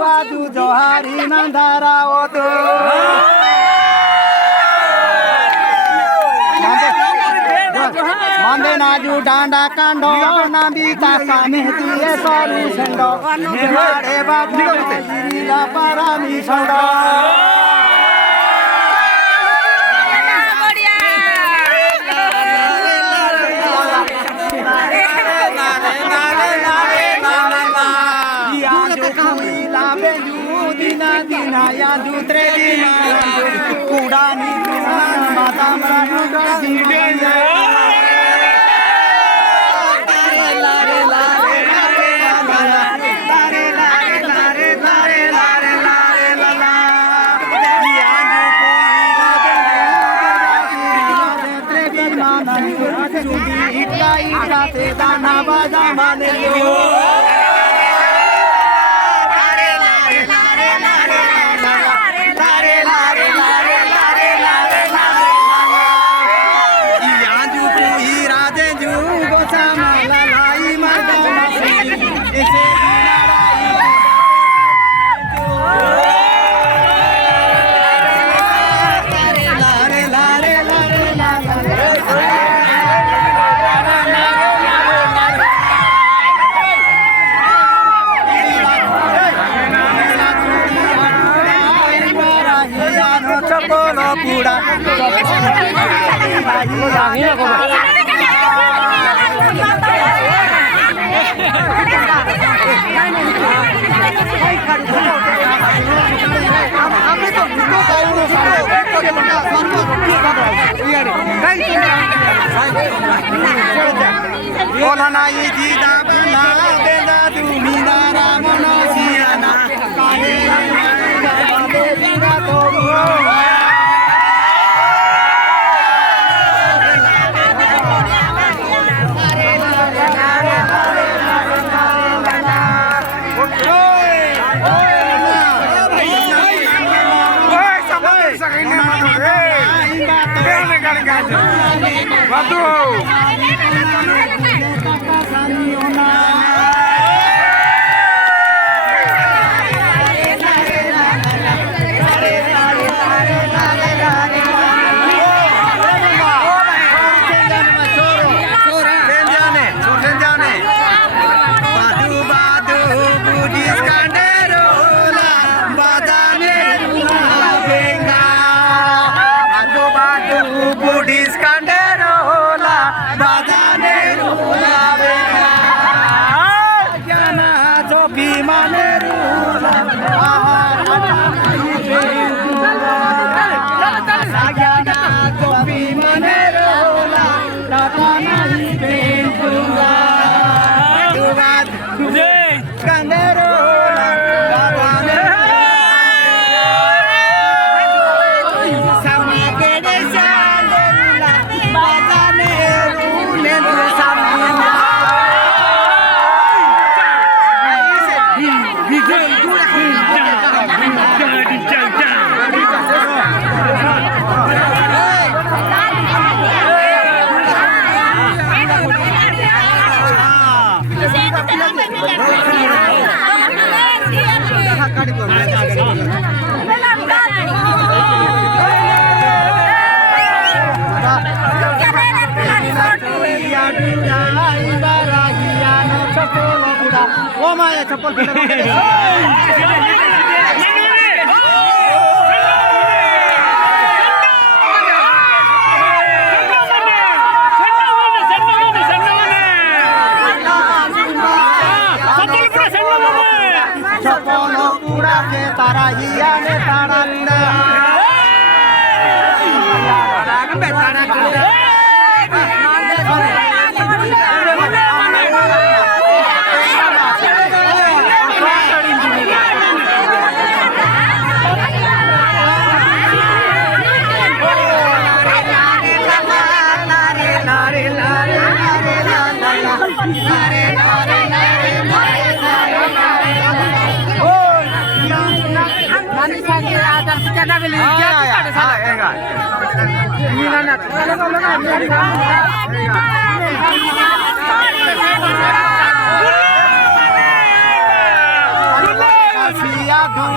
Wadu Johari Mandara Odu Mande Naju Danda Kando Nambita Kamiti Esaru Sendo Nihare Babu Jirila Parami Sando Yandu Trevina, Kudani, Madam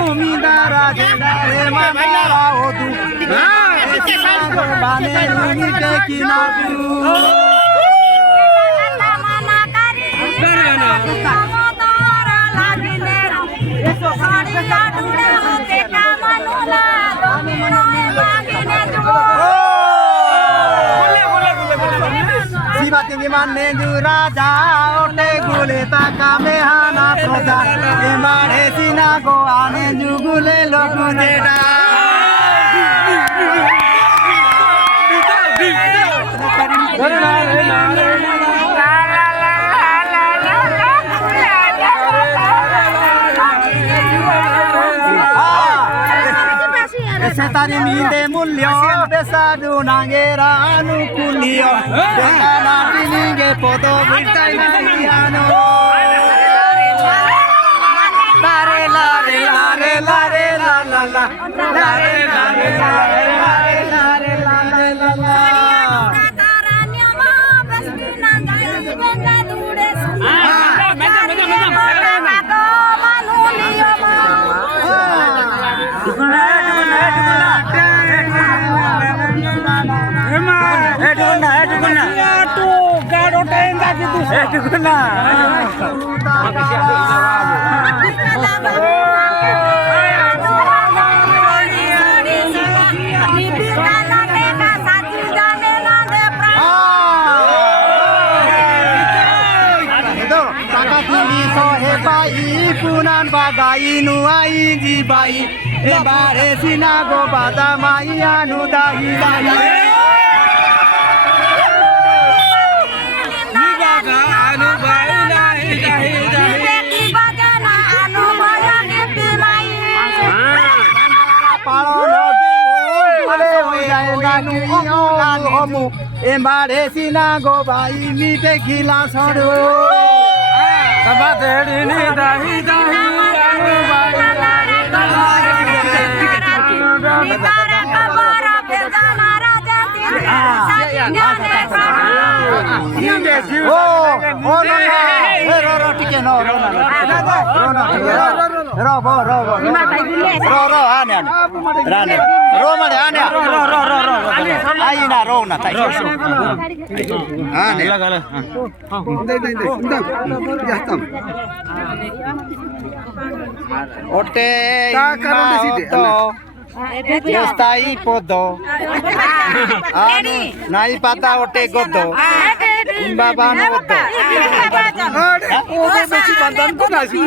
भूमि दारा जेडारे मारा होतु बाने भूमि के किनारू Siva tinggi mane raja ote gule takame hana proja emare sinago ane jugule loku jeda Setari minde mulyo besadu nangera anukulio bekana tininge podo bitai nangiyano lare lare lare lare la la la lare lare lare lare lare lare la la Punan bagai nuai jibai ebare sinago bada mai anu dahi dahi ni baga anu bai dahi dahi dahi bagana anu bayane pilai palo nogi mule hoyai nanu omu ebare sinago bai ni te gila soru Sabaderi ni dahi dahi anu bai Nitara kabara bedana raja tiri Oh no ro tike no ro ane rane ro male ane ai na ro na tai ane lagala ote Estai podo anu nai pata ote godo baba no godo odo bechi bandan ko nasi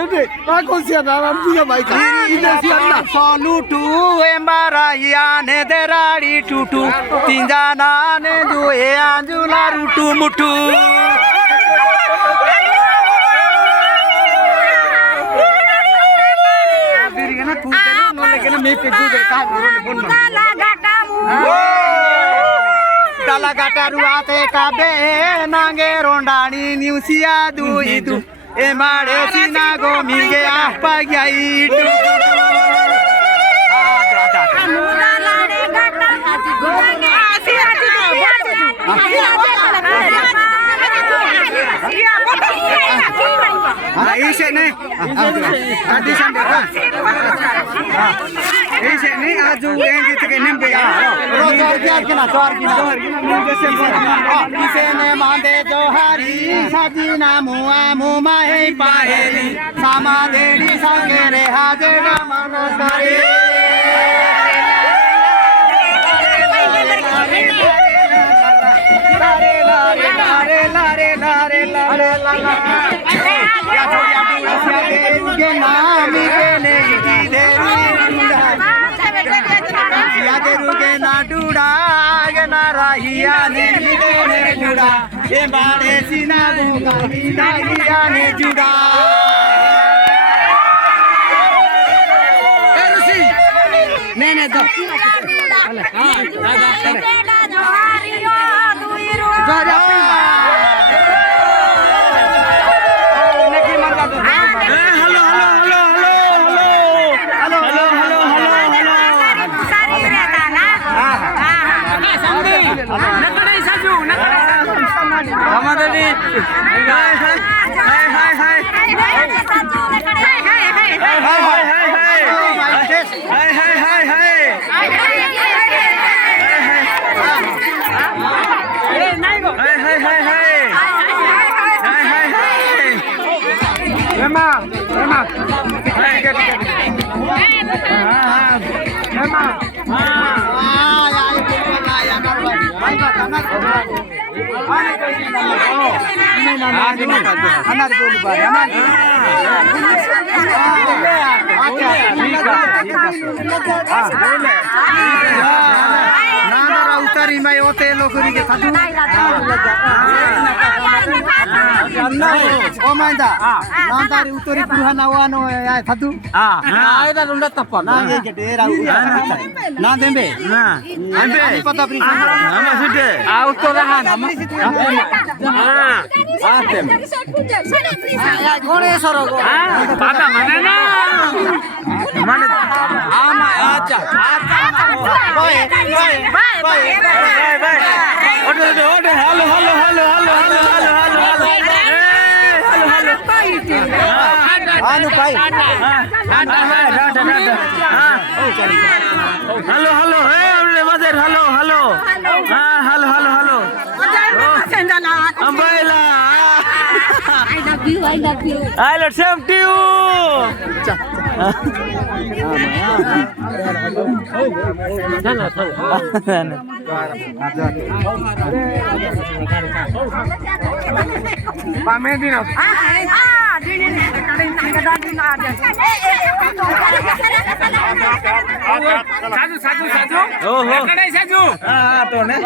ede ako sia naram dia baik ini sianna solutu embara iane derari tutu tinjana ne due anjula rutu mutu Dala gata ruate kabe nange rondani niusia du itu emare sinago mige apa itu Isi nih, tadi sampai kan? Isi nih aju yang kita nembe ya. Rotor kena, Isi nih mande johari, sajina muamu mahai paheli, sama deni sangere hajega manakari. Nene do. Hai उतारी मैं ओते लोकरी के साधु ओ माइंदा नांदारी उतरी पुरहाना वानो या साधु आयदा रुंडा तप्पा ना ये गेटेरा ना देंबे अंबे पता प्री नामा सिटे आ उत्तरा नामा आतेम गोणे सरो पाता माने ना माने आमा आचा बाय बाय बाय बाय ओडे hello hello hello hello hello hello भाई हेलो हेलो हे मजेर हेलो हेलो हां हेलो हेलो हेलो अंबेला I love you I love same to you साधु साधु साधु ओहो कड़े साधु हां तो ने